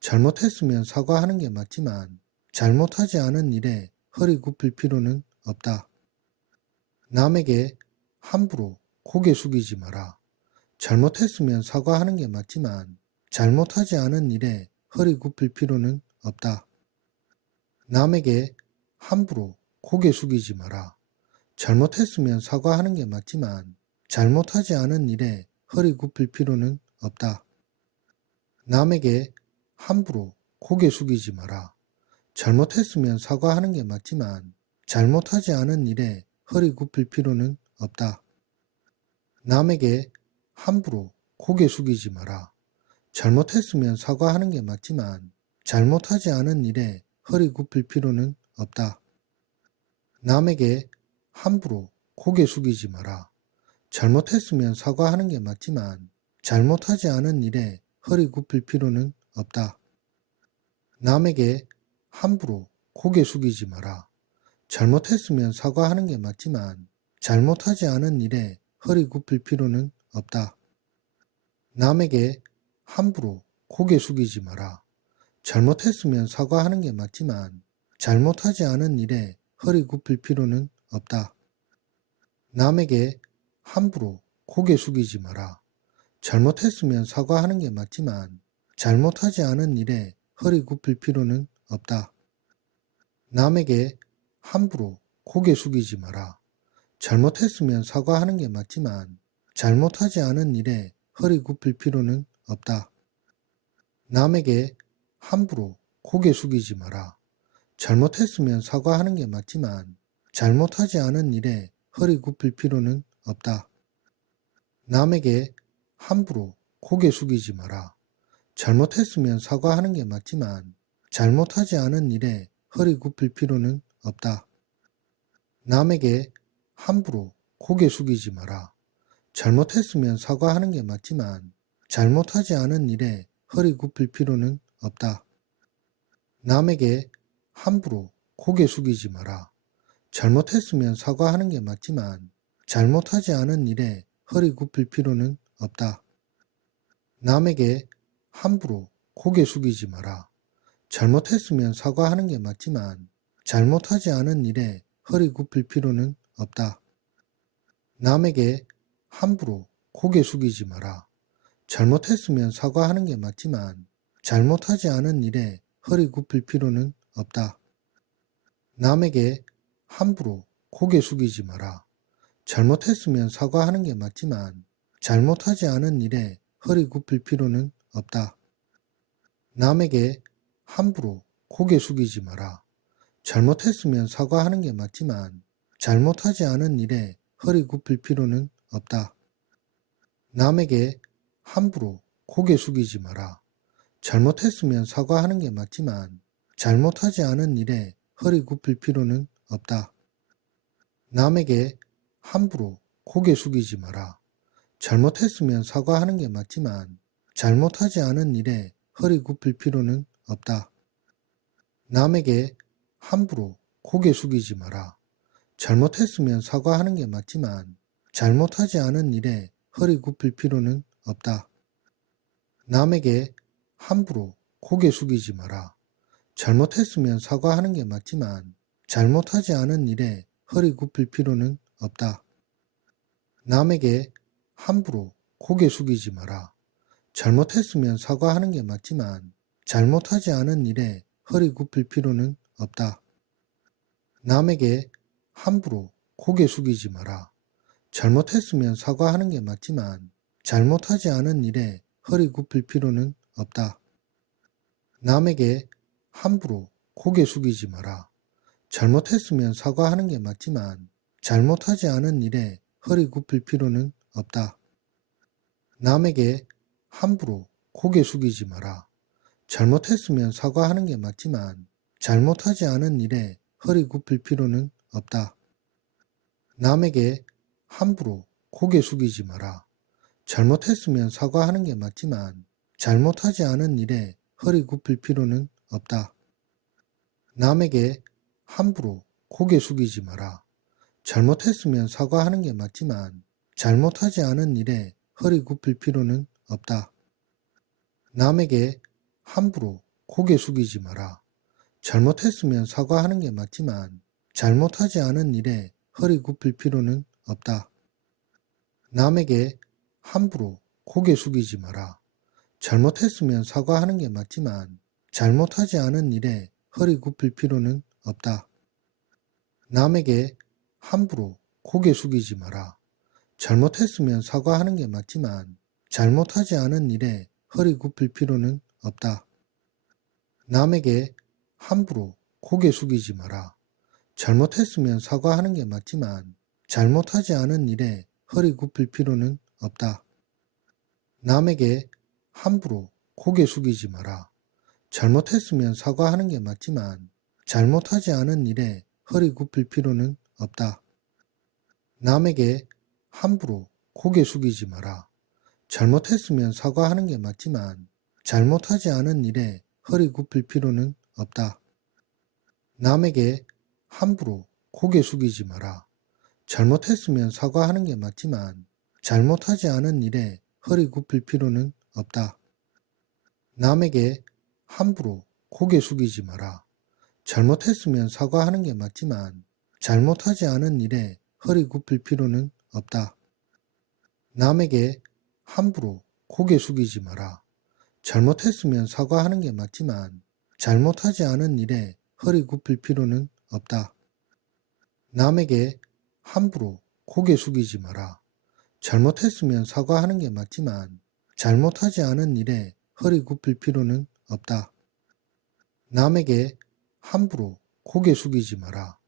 잘못했으면 사과하는 게 맞지만 잘못하지 않은 일에 허리 굽힐 필요는 없다. 남에게 함부로 고개 숙이지 마라. 잘못했으면 사과하는 게 맞지만 잘못하지 않은 일에 허리 굽힐 필요는 없다. 남에게 함부로 고개 숙이지 마라. 잘못했으면 사과하는 게 맞지만 잘못하지 않은 일에 허리 굽힐 필요는 없다. 남에게 함부로 고개 숙이지 마라. 잘못했으면 사과하는 게 맞지만 잘못하지 않은 일에 허리 굽힐 필요는 없다. 남에게 함부로 고개 숙이지 마라. 잘못했으면 사과하는 게 맞지만 잘못하지 않은 일에 허리 굽힐 필요는 없다. 남에게 함부로 고개 숙이지 마라. 잘못했으면 사과하는 게 맞지만 잘못하지 않은 일에 허리 굽힐 필요는 없다. 남에게 함부로 고개 숙이지 마라. 잘못했으면 사과하는 게 맞지만 잘못하지 않은 일에 허리 굽힐 필요는 없다. 남에게 함부로 고개 숙이지 마라. 잘못했으면 사과하는 게 맞지만 잘못하지 않은 일에 허리 굽힐 필요는 없다. 남에게 함부로 고개 숙이지 마라. 잘못했으면 사과하는 게 맞지만 잘못하지 않은 일에 허리 굽힐 필요는 없다. 남에게 함부로 고개 숙이지 마라. 잘못했으면 사과하는 게 맞지만 잘못하지 않은 일에 허리 굽힐 필요는 없다. 남에게 함부로 고개 숙이지 마라. 잘못했으면 사과하는 게 맞지만 잘못하지 않은 일에 허리 굽힐 필요는 없다. 남에게 함부로 고개 숙이지 마라. 잘못했으면 사과하는 게 맞지만 잘못하지 않은 일에 허리 굽힐 필요는 없다. 남에게 함부로 고개 숙이지 마라. 잘못했으면 사과하는 게 맞지만 잘못하지 않은 일에 허리 굽힐 필요는 없다. 남에게 함부로 고개 숙이지 마라. 잘못했으면 사과하는 게 맞지만 잘못하지 않은 일에 허리 굽힐 필요는 없다. 남에게 함부로 고개 숙이지 마라. 잘못했으면 사과하는 게 맞지만 잘못하지 않은 일에 허리 굽힐 필요는 없다. 남에게 함부로 고개 숙이지 마라. 잘못했으면 사과하는 게 맞지만 잘못하지 않은 일에 허리 굽힐 필요는 없다. 남에게 함부로 고개 숙이지 마라. 잘못했으면 사과하는 게 맞지만 잘못하지 않은 일에 허리 굽힐 필요는 없다. 남에게 함부로 고개 숙이지 마라. 잘못했으면 사과하는 게 맞지만 잘못하지 않은 일에 허리 굽힐 필요는 없다. 남에게 함부로 고개 숙이지 마라. 잘못했으면 사과하는 게 맞지만 잘못하지 않은 일에 허리 굽힐 필요는 없다. 남에게 함부로 고개 숙이지 마라. 잘못했으면 사과하는 게 맞지만 잘못하지 않은 일에 허리 굽힐 필요는 없다. 남에게 함부로 고개 숙이지 마라. 잘못했으면 사과하는 게 맞지만 잘못하지 않은 일에 허리 굽힐 필요는 없다. 남에게 함부로 고개 숙이지 마라. 잘못했으면 사과하는 게 맞지만 잘못하지 않은 일에 허리 굽힐 필요는 없다. 남에게 함부로 고개 숙이지 마라. 잘못했으면 사과하는 게 맞지만 잘못하지 않은 일에 허리 굽힐 필요는 없다. 남에게 함부로 고개 숙이지 마라. 잘못했으면 사과하는 게 맞지만 잘못하지 않은 일에 허리 굽힐 필요는 없다. 남에게 함부로 고개 숙이지 마라. 잘못했으면 사과하는 게 맞지만 잘못하지 않은 일에 허리 굽힐 필요는 없다. 남에게 함부로 고개 숙이지 마라. 잘못했으면 사과하는 게 맞지만 잘못하지 않은 일에 허리 굽힐 필요는 없다. 남에게 함부로 고개 숙이지 마라. 잘못했으면 사과하는 게 맞지만 잘못하지 않은 일에 허리 굽힐 필요는 없다. 남에게 함부로 고개 숙이지 마라. 잘못했으면 사과하는 게 맞지만 잘못하지 않은 일에 허리 굽힐 필요는 없다. 남에게 함부로 고개 숙이지 마라. 잘못했으면 사과하는 게 맞지만 잘못하지 않은 일에 허리 굽힐 필요는 없다. 남에게 함부로 고개 숙이지 마라. 잘못했으면 사과하는 게 맞지만 잘못하지 않은 일에 허리 굽힐 필요는 없다. 남에게 함부로 고개 숙이지 마라. 잘못했으면 사과하는 게 맞지만 잘못하지 않은 일에 허리 굽힐 필요는 없다. 남에게 함부로 고개 숙이지 마라. 잘못했으면 사과하는 게 맞지만 잘못하지 않은 일에 허리 굽힐 필요는 없다. 남에게 함부로 고개 숙이지 마라. 잘못했으면 사과하는 게 맞지만 잘못하지 않은 일에 허리 굽힐 필요는 없다. 남에게 함부로 고개 숙이지 마라. 잘못했으면 사과하는 게 맞지만 잘못하지 않은 일에 허리 굽힐 필요는 없다. 남에게 함부로 고개 숙이지 마라. 잘못했으면 사과하는 게 맞지만 잘못하지 않은 일에 허리 굽힐 필요는 없다. 남에게 함부로 고개 숙이지 마라. 잘못했으면 사과하는 게 맞지만 잘못하지 않은 일에 허리 굽힐 필요는 없다. 남에게 함부로 고개 숙이지 마라. 잘못했으면 사과하는 게 맞지만 잘못하지 않은 일에 허리 굽힐 필요는 없다. 남에게 함부로 고개 숙이지 마라. 잘못했으면 사과하는 게 맞지만 잘못하지 않은 일에 허리 굽힐 필요는 없다. 남에게 함부로 고개 숙이지 마라.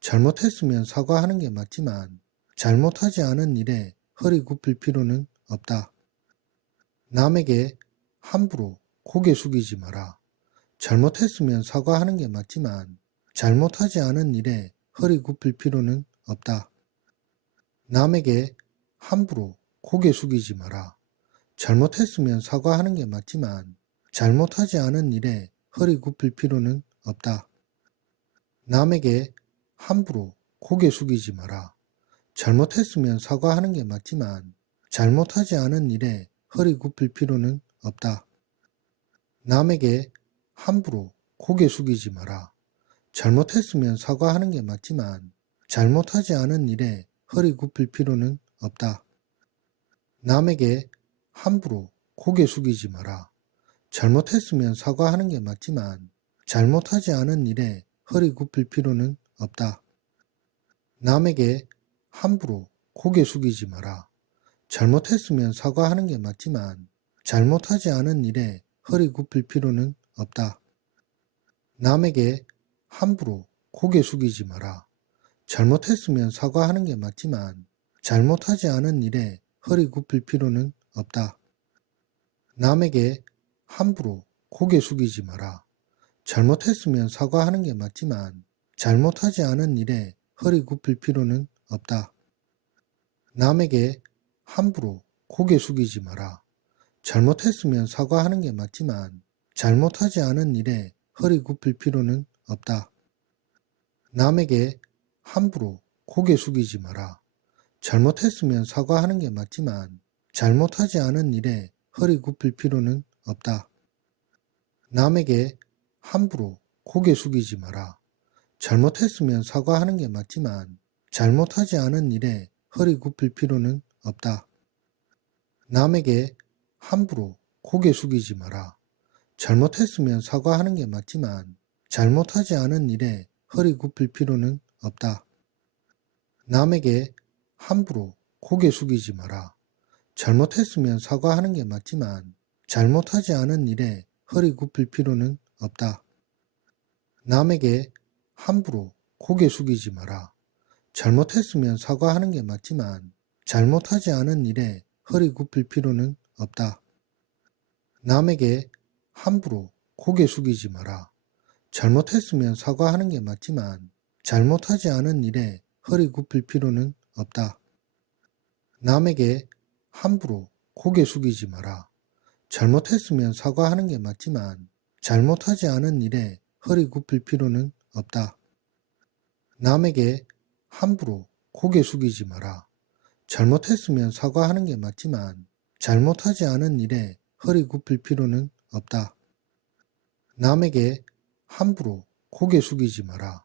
잘못했으면 사과하는 게 맞지만 잘못하지 않은 일에 허리 굽힐 필요는 없다. 남에게 함부로 고개 숙이지 마라. 잘못했으면 사과하는 게 맞지만 잘못하지 않은 일에 허리 굽힐 필요는 없다. 남에게 함부로 고개 숙이지 마라. 잘못했으면 사과하는 게 맞지만 잘못하지 않은 일에 허리 굽힐 필요는 없다. 남에게 함부로 고개 숙이지 마라. 잘못했으면 사과하는 게 맞지만 잘못하지 않은 일에 허리 굽힐 필요는 없다. 남에게 함부로 고개 숙이지 마라. 잘못했으면 사과하는 게 맞지만 잘못하지 않은 일에 허리 굽힐 필요는 없다. 남에게 함부로 고개 숙이지 마라. 잘못했으면 사과하는 게 맞지만 잘못하지 않은 일에 허리 굽힐 필요는 없다. 남에게 함부로 고개 숙이지 마라. 잘못했으면 사과하는 게 맞지만 잘못하지 않은 일에 허리 굽힐 필요는 없다. 남에게 함부로 고개 숙이지 마라. 잘못했으면 사과하는 게 맞지만 잘못하지 않은 일에 허리 굽힐 필요는 없다. 남에게 함부로 고개 숙이지 마라. 잘못했으면 사과하는 게 맞지만 잘못하지 않은 일에 허리 굽힐 필요는 없다. 남에게 함부로 고개 숙이지 마라. 잘못했으면 사과하는 게 맞지만 잘못하지 않은 일에 허리 굽힐 필요는 없다. 남에게 함부로 고개 숙이지 마라. 잘못했으면 사과하는 게 맞지만 잘못하지 않은 일에 허리 굽힐 필요는 없다. 남에게 함부로 고개 숙이지 마라. 잘못했으면 사과하는 게 맞지만 잘못하지 않은 일에 허리 굽힐 필요는 없다. 남에게 함부로 고개 숙이지 마라. 잘못했으면 사과하는 게 맞지만 잘못하지 않은 일에 허리 굽힐 필요는 없다. 남에게 함부로 고개 숙이지 마라. 잘못했으면 사과하는 게 맞지만 잘못하지 않은 일에 허리 굽힐 필요는 없다. 남에게 함부로 고개 숙이지 마라. 잘못했으면 사과하는 게 맞지만 잘못하지 않은 일에 허리 굽힐 필요는 없다. 남에게 함부로 고개 숙이지 마라. 잘못했으면 사과하는 게 맞지만 잘못하지 않은 일에 허리 굽힐 필요는 없다. 남에게 함부로 고개 숙이지 마라. 잘못했으면 사과하는 게 맞지만 잘못하지 않은 일에 허리 굽힐 필요는 없다. 남에게 함부로 고개 숙이지 마라. 잘못했으면 사과하는 게 맞지만 잘못하지 않은 일에 허리 굽힐 필요는 없다. 남에게 함부로 고개 숙이지 마라.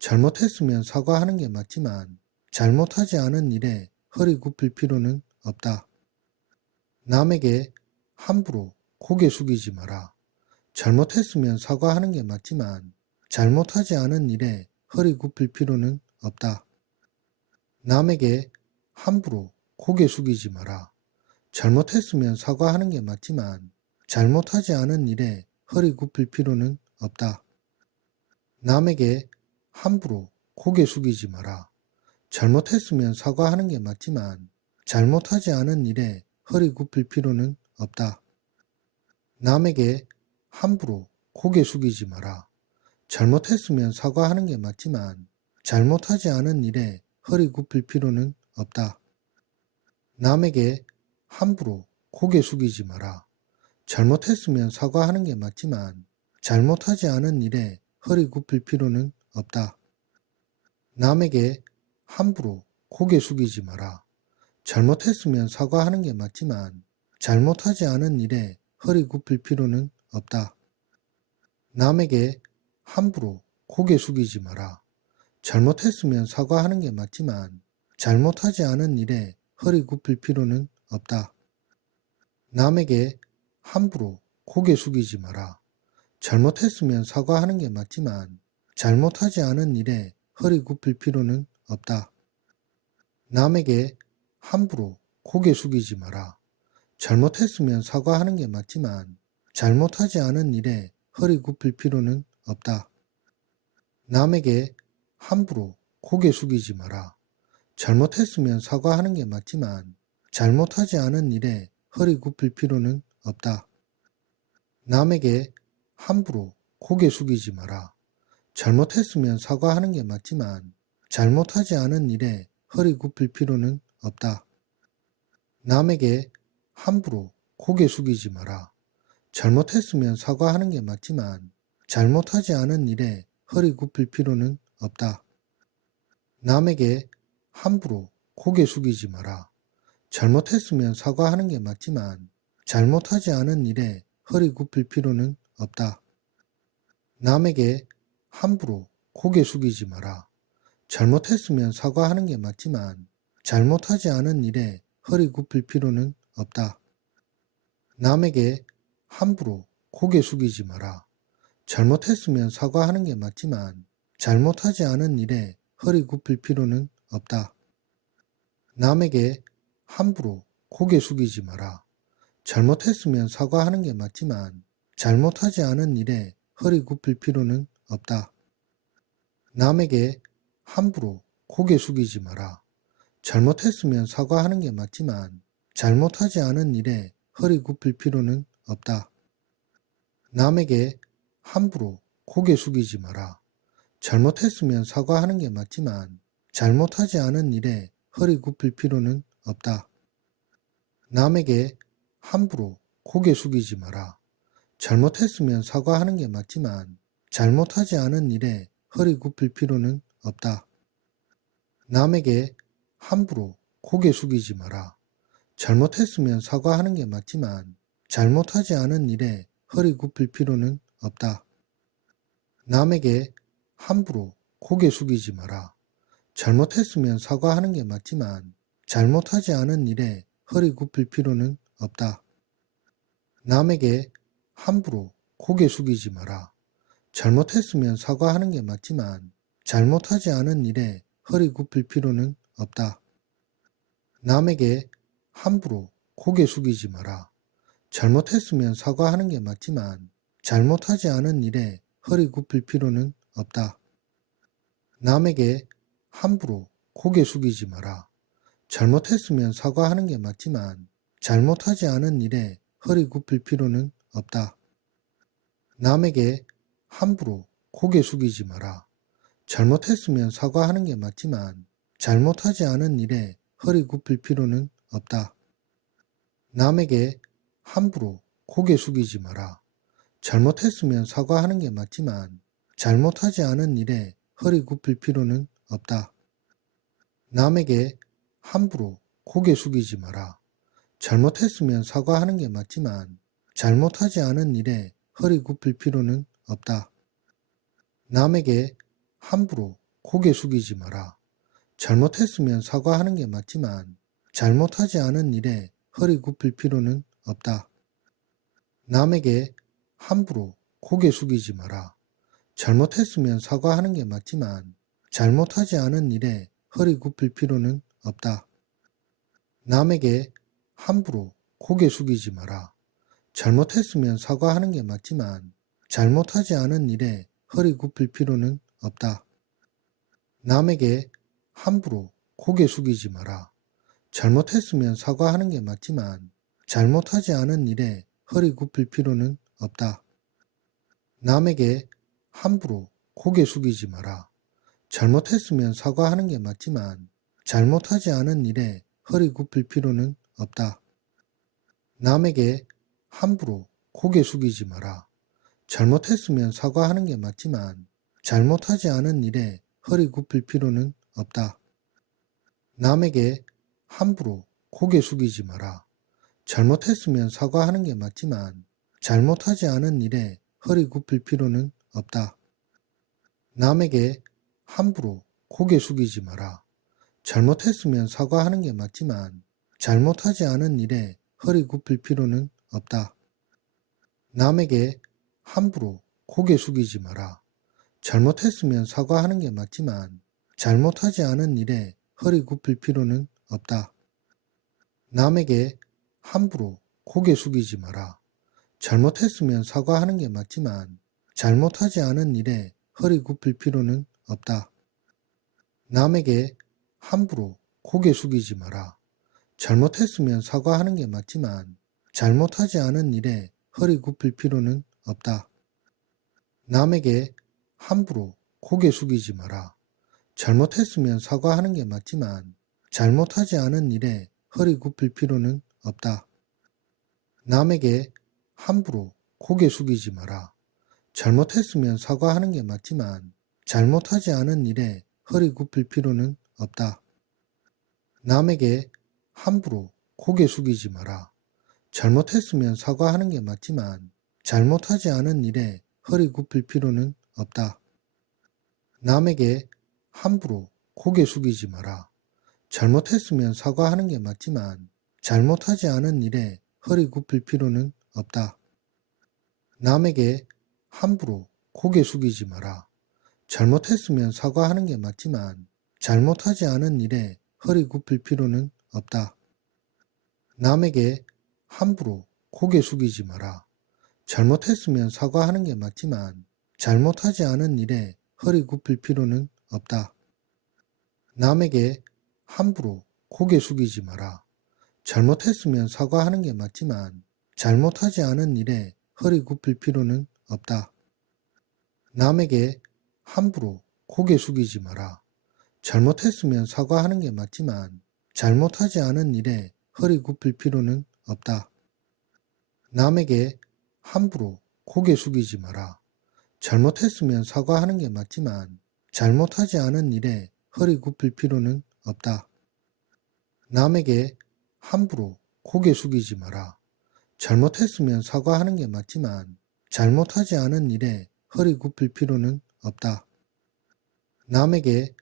잘못했으면 사과하는 게 맞지만 잘못하지 않은 일에 허리 굽힐 필요는 없다. 남에게 함부로 고개 숙이지 마라. 잘못했으면 사과하는 게 맞지만 잘못하지 않은 일에 허리 굽힐 필요는 없다. 남에게 함부로 고개 숙이지 마라. 잘못했으면 사과하는 게 맞지만 잘못하지 않은 일에 허리 굽힐 필요는 없다. 남에게 함부로 고개 숙이지 마라. 잘못했으면 사과하는 게 맞지만 잘못하지 않은 일에 허리 굽힐 필요는 없다. 남에게 함부로 고개 숙이지 마라. 잘못했으면 사과하는 게 맞지만 잘못하지 않은 일에 허리 굽힐 필요는 없다. 남에게 함부로 고개 숙이지 마라. 잘못했으면 사과하는 게 맞지만 잘못하지 않은 일에 허리 굽힐 필요는 없다. 남에게 함부로 고개 숙이지 마라. 잘못했으면 사과하는 게 맞지만 잘못하지 않은 일에 허리 굽힐 필요는 없다. 남에게 함부로 고개 숙이지 마라. 잘못했으면 사과하는 게 맞지만 잘못하지 않은 일에 허리 굽힐 필요는 없다. 남에게 함부로 고개 숙이지 마라. 잘못했으면 사과하는 게 맞지만 잘못하지 않은 일에 허리 굽힐 필요는 없다. 남에게 함부로 고개 숙이지 마라. 잘못했으면 사과하는 게 맞지만 잘못하지 않은 일에 허리 굽힐 필요는 없다. 남에게 함부로 고개 숙이지 마라. 잘못했으면 사과하는 게 맞지만 잘못하지 않은 일에 허리 굽힐 필요는 없다. 남에게 함부로 고개 숙이지 마라. 잘못했으면 사과하는 게 맞지만 잘못하지 않은 일에 허리 굽힐 필요는 없다. 남에게 함부로 고개 숙이지 마라. 잘못했으면 사과하는 게 맞지만 잘못하지 않은 일에 허리 굽힐 필요는 없다. 남에게 함부로 고개 숙이지 마라. 잘못했으면 사과하는 게 맞지만 잘못하지 않은 일에 허리 굽힐 필요는 없다. 남에게 함부로 고개 숙이지 마라. 잘못했으면 사과하는 게 맞지만 잘못하지 않은 일에 허리 굽힐 필요는 없다. 남에게 함부로 고개 숙이지 마라. 잘못했으면 사과하는 게 맞지만 잘못하지 않은 일에 허리 굽힐 필요는 없다. 남에게 함부로 고개 숙이지 마라. 잘못했으면 사과하는 게 맞지만 잘못하지 않은 일에 허리 굽힐 필요는 없다. 남에게 함부로 고개 숙이지 마라. 잘못했으면 사과하는 게 맞지만 잘못하지 않은 일에 허리 굽힐 필요는 없다. 남에게 함부로 고개 숙이지 마라. 잘못했으면 사과하는 게 맞지만 잘못하지 않은 일에 허리 굽힐 필요는 없다. 남에게 함부로 고개 숙이지 마라. 잘못했으면 사과하는 게 맞지만 잘못하지 않은 일에 허리 굽힐 필요는 없다. 남에게 함부로 고개 숙이지 마라. 잘못했으면 사과하는 게 맞지만 잘못하지 않은 일에 허리 굽힐 필요는 없다. 남에게 함부로 고개 숙이지 마라. 잘못했으면 사과하는 게 맞지만 잘못하지 않은 일에 허리 굽힐 필요는 없다. 남에게 함부로 고개 숙이지 마라. 잘못했으면 사과하는 게 맞지만 잘못하지 않은 일에 허리 굽힐 필요는 없다. 남에게 함부로 고개 숙이지 마라. 잘못했으면 사과하는 게 맞지만 잘못하지 않은 일에 허리 굽힐 필요는 없다. 남에게 함부로 고개 숙이지 마라. 잘못했으면 사과하는 게 맞지만 잘못하지 않은 일에 허리 굽힐 필요는 없다. 남에게 함부로 고개 숙이지 마라. 잘못했으면 사과하는 게 맞지만 잘못하지 않은 일에 허리 굽힐 필요는 없다. 남에게 함부로 고개 숙이지 마라. 잘못했으면 사과하는 게 맞지만 잘못하지 않은 일에 허리 굽힐 필요는 없다. 남에게 함부로 고개 숙이지 마라. 잘못했으면 사과하는 게 맞지만 잘못하지 않은 일에 허리 굽힐 필요는 없다. 남에게 함부로 고개 숙이지 마라. 잘못했으면 사과하는 게 맞지만 잘못하지 않은 일에 허리 굽힐 필요는 없다. 남에게 함부로 고개 숙이지 마라. 잘못했으면 사과하는 게 맞지만 잘못하지 않은 일에 허리 굽힐 필요는 없다. 남에게 함부로 고개 숙이지 마라. 잘못했으면 사과하는 게 맞지만 잘못하지 않은 일에 허리 굽힐 필요는 없다. 남에게 함부로 고개 숙이지 마라. 잘못했으면 사과하는 게 맞지만 잘못하지 않은 일에 허리 굽힐 필요는 없다. 남에게 함부로 고개 숙이지 마라. 잘못했으면 사과하는 게 맞지만 잘못하지 않은 일에 허리 굽힐 필요는 없다. 남에게 함부로 고개 숙이지 마라. 잘못했으면 사과하는 게 맞지만 잘못하지 않은 일에 허리 굽힐 필요는 없다. 남에게 함부로 고개 숙이지 마라. 잘못했으면 사과하는 게 맞지만 잘못하지 않은 일에 허리 굽힐 필요는 없다. 남에게 함부로 고개 숙이지 마라. 잘못했으면 사과하는 게 맞지만 잘못하지 않은 일에 허리 굽힐 필요는 없다. 남에게 함부로 고개 숙이지 마라. 잘못했으면 사과하는 게 맞지만 잘못하지 않은 일에 허리 굽힐 필요는 없다. 남에게 함부로 고개 숙이지 마라. 잘못했으면 사과하는 게 맞지만 잘못하지 않은 일에 허리 굽힐 필요는 없다. 남에게 함부로 고개 숙이지 마라. 잘못했으면 사과하는 게 맞지만 잘못하지 않은 일에 허리 굽힐 필요는 없다. 남에게 함부로 고개 숙이지 마라. 잘못했으면 사과하는 게 맞지만 잘못하지 않은 일에 허리 굽힐 필요는 없다. 남에게 함부로 고개 숙이지 마라. 잘못했으면 사과하는 게 맞지만 잘못하지 않은 일에 허리 굽힐 필요는 없다. 남에게 함부로 고개 숙이지 마라. 잘못했으면 사과하는 게 맞지만 잘못하지 않은 일에 허리 굽힐 필요는 없다. 남에게 함부로 고개 숙이지 마라. 잘못했으면 사과하는 게 맞지만 잘못하지 않은 일에 허리 굽힐 필요는 없다. 남에게 함부로 고개 숙이지 마라. 잘못했으면 사과하는 게 맞지만 잘못하지 않은 일에 허리 굽힐 필요는 없다. 남에게 함부로 고개 숙이지 마라. 잘못했으면 사과하는 게 맞지만 잘못하지 않은 일에 허리 굽힐 필요는 없다. 남에게 함부로 고개 숙이지 마라. 잘못했으면 사과하는 게 맞지만 잘못하지 않은 일에 허리 굽힐 필요는 없다. 남에게 함부로 고개 숙이지 마라. 잘못했으면 사과하는 게 맞지만 잘못하지 않은 일에 허리 굽힐 필요는 없다. 남에게 함부로 고개 숙이지 마라. 잘못했으면 사과하는 게 맞지만 잘못하지 않은 일에 허리 굽힐 필요는 없다. 남에게 함부로 고개 숙이지 마라. 잘못했으면 사과하는 게 맞지만 잘못하지 않은 일에 허리 굽힐 필요는 없다. 남에게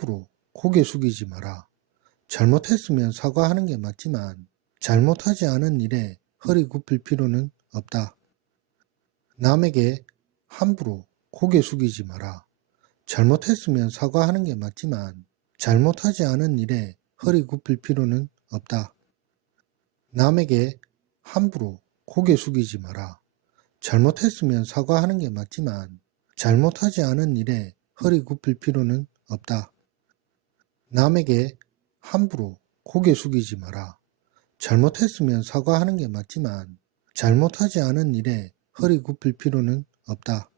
함부로 고개 숙이지 마라. 잘못했으면 사과하는 게 맞지만 잘못하지 않은 일에 허리 굽힐 필요는 없다. 남에게 함부로 고개 숙이지 마라. 잘못했으면 사과하는 게 맞지만 잘못하지 않은 일에 허리 굽힐 필요는 없다. 남에게 함부로 고개 숙이지 마라. 잘못했으면 사과하는 게 맞지만 잘못하지 않은 일에 허리 굽힐 필요는 없다. 남에게 함부로 고개 숙이지 마라. 잘못했으면 사과하는 게 맞지만 잘못하지 않은 일에 허리 굽힐 필요는 없다.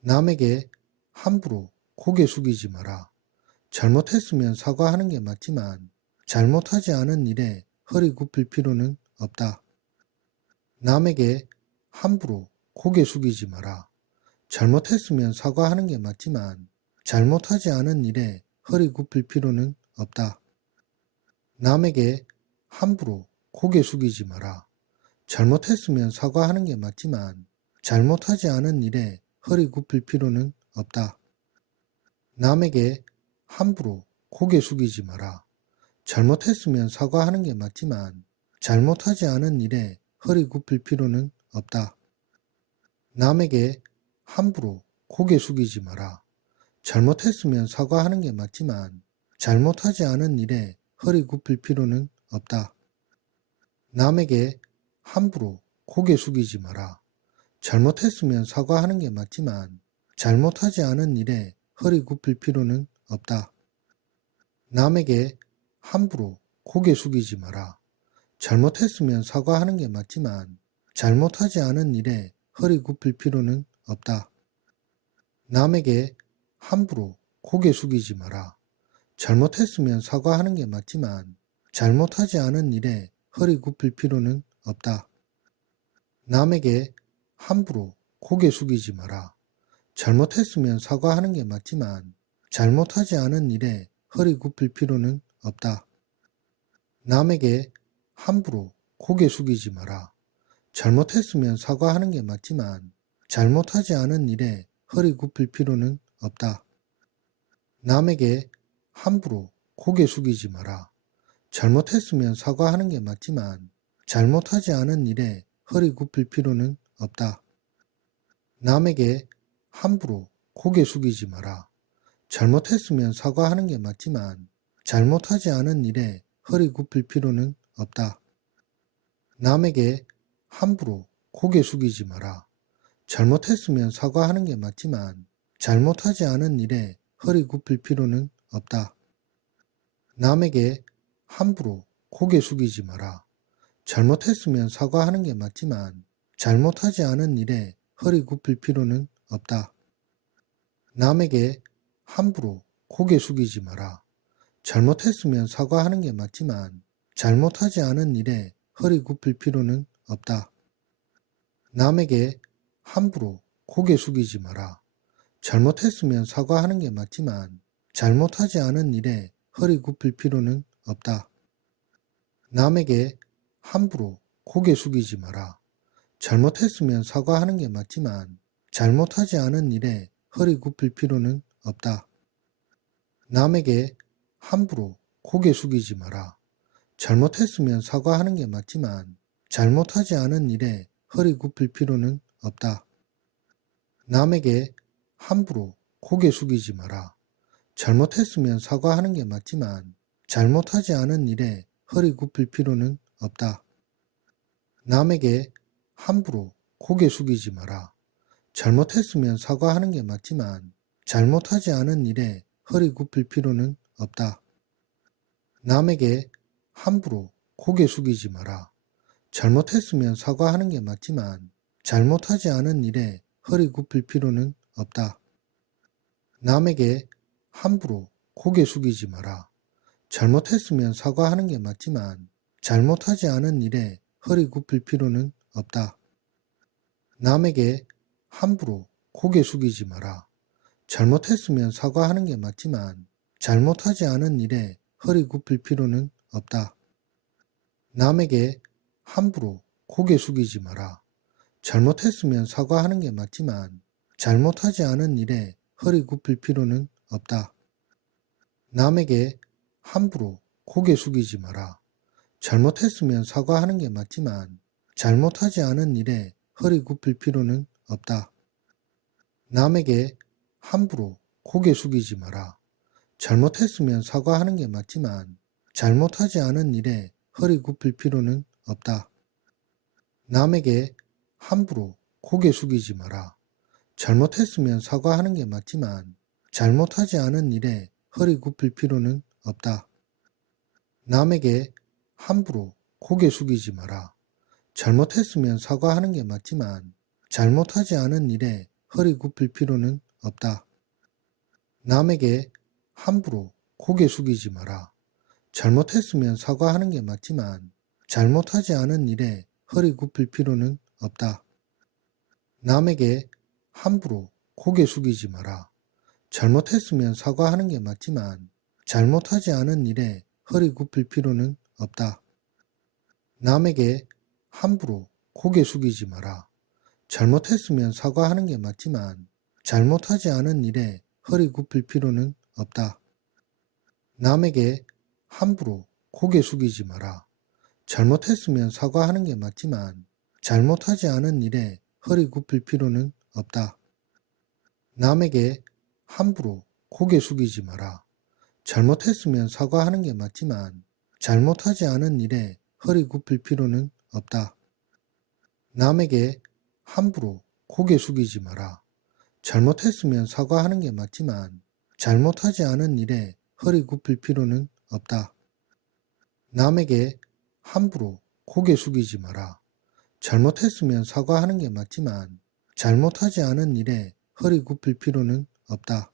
남에게 함부로 고개 숙이지 마라. 잘못했으면 사과하는 게 맞지만 잘못하지 않은 일에 허리 굽힐 필요는 없다. 남에게 함부로 고개 숙이지 마라. 잘못했으면 사과하는 게 맞지만 잘못하지 않은 일에 허리 굽힐 필요는 없다. 남에게 함부로 고개 숙이지 마라. 잘못했으면 사과하는 게 맞지만 잘못하지 않은 일에 허리 굽힐 필요는 없다. 남에게 함부로 고개 숙이지 마라. 잘못했으면 사과하는 게 맞지만 잘못하지 않은 일에 허리 굽힐 필요는 없다. 남에게 함부로 고개 숙이지 마라. 잘못했으면 사과하는 게 맞지만 잘못하지 않은 일에 허리 굽힐 필요는 없다. 남에게 함부로 고개 숙이지 마라. 잘못했으면 사과하는 게 맞지만 잘못하지 않은 일에 허리 굽힐 필요는 없다. 남에게 함부로 고개 숙이지 마라. 잘못했으면 사과하는 게 맞지만 잘못하지 않은 일에 허리 굽힐 필요는 없다. 남에게 함부로 고개 숙이지 마라. 잘못했으면 사과하는 게 맞지만 잘못하지 않은 일에 허리 굽힐 필요는 없다. 남에게 함부로 고개 숙이지 마라. 잘못했으면 사과하는 게 맞지만 잘못하지 않은 일에 허리 굽힐 필요는 없다. 남에게 함부로 고개 숙이지 마라. 잘못했으면 사과하는 게 맞지만 잘못하지 않은 일에 허리 굽힐 필요는 없다. 남에게 함부로 고개 숙이지 마라. 잘못했으면 사과하는 게 맞지만 잘못하지 않은 일에 허리 굽힐 필요는 없다. 남에게 함부로 고개 숙이지 마라. 잘못했으면 사과하는 게 맞지만 잘못하지 않은 일에 허리 굽힐 필요는 없다. 남에게 함부로 고개 숙이지 마라. 잘못했으면 사과하는 게 맞지만 잘못하지 않은 일에 허리 굽힐 필요는 없다. 남에게 함부로 고개 숙이지 마라. 잘못했으면 사과하는 게 맞지만 잘못하지 않은 일에 허리 굽힐 필요는 없다. 남에게 함부로 고개 숙이지 마라. 잘못했으면 사과하는 게 맞지만 잘못하지 않은 일에 허리 굽힐 필요는 없다. 남에게 함부로 고개 숙이지 마라. 잘못했으면 사과하는 게 맞지만 잘못하지 않은 일에 허리 굽힐 필요는 없다. 남에게 함부로 고개 숙이지 마라. 잘못했으면 사과하는 게 맞지만 잘못하지 않은 일에 허리 굽힐 필요는 없다. 남에게 함부로 고개 숙이지 마라. 잘못했으면 사과하는 게 맞지만 잘못하지 않은 일에 허리 굽힐 필요는 없다. 남에게 함부로 고개 숙이지 마라. 잘못했으면 사과하는 게 맞지만 잘못하지 않은 일에 허리 굽힐 필요는 없다. 남에게 함부로 고개 숙이지 마라. 잘못했으면 사과하는 게 맞지만 잘못하지 않은 일에 허리 굽힐 필요는 없다. 남에게 함부로 고개 숙이지 마라. 잘못했으면 사과하는 게 맞지만 잘못하지 않은 일에 허리 굽힐 필요는 없다. 남에게 함부로 고개 숙이지 마라. 잘못했으면 사과하는 게 맞지만 잘못하지 않은 일에 허리 굽힐 필요는 없다. 남에게 함부로 고개 숙이지 마라. 잘못했으면 사과하는 게 맞지만 잘못하지 않은 일에 허리 굽힐 필요는 없다. 남에게 함부로 고개 숙이지 마라. 잘못했으면 사과하는 게 맞지만 잘못하지 않은 일에 허리 굽힐 필요는 없다. 남에게 함부로 고개 숙이지 마라. 잘못했으면 사과하는 게 맞지만 잘못하지 않은 일에 허리 굽힐 필요는 없다. 남에게 함부로 고개 숙이지 마라. 잘못했으면 사과하는 게 맞지만 잘못하지 않은 일에 허리 굽힐 필요는 없다. 남에게 함부로 고개 숙이지 마라. 잘못했으면 사과하는 게 맞지만 잘못하지 않은 일에 허리 굽힐 필요는 없다. 남에게 함부로 고개 숙이지 마라. 잘못했으면 사과하는 게 맞지만 잘못하지 않은 일에 허리 굽힐 필요는 없다. 남에게 함부로 고개 숙이지 마라. 잘못했으면 사과하는 게 맞지만 잘못하지 않은 일에 허리 굽힐 필요는 없다. 남에게 함부로 고개 숙이지 마라. 잘못했으면 사과하는 게 맞지만 잘못하지 않은 일에 허리 굽힐 필요는 없다. 남에게 함부로 고개 숙이지 마라. 잘못했으면 사과하는 게 맞지만 잘못하지 않은 일에 허리 굽힐 필요는 없다. 남에게 함부로 고개 숙이지 마라. 잘못했으면 사과하는 게 맞지만 잘못하지 않은 일에 허리 굽힐 필요는 없다. 남에게 함부로 고개 숙이지 마라. 잘못했으면 사과하는 게 맞지만 잘못하지 않은 일에 허리 굽힐 필요는 없다. 남에게 함부로 고개 숙이지 마라. 잘못했으면 사과하는 게 맞지만 잘못하지 않은 일에 허리 굽힐 필요는 없다. 남에게 함부로 고개 숙이지 마라. 잘못했으면 사과하는 게 맞지만 잘못하지 않은 일에 허리 굽힐 필요는 없다.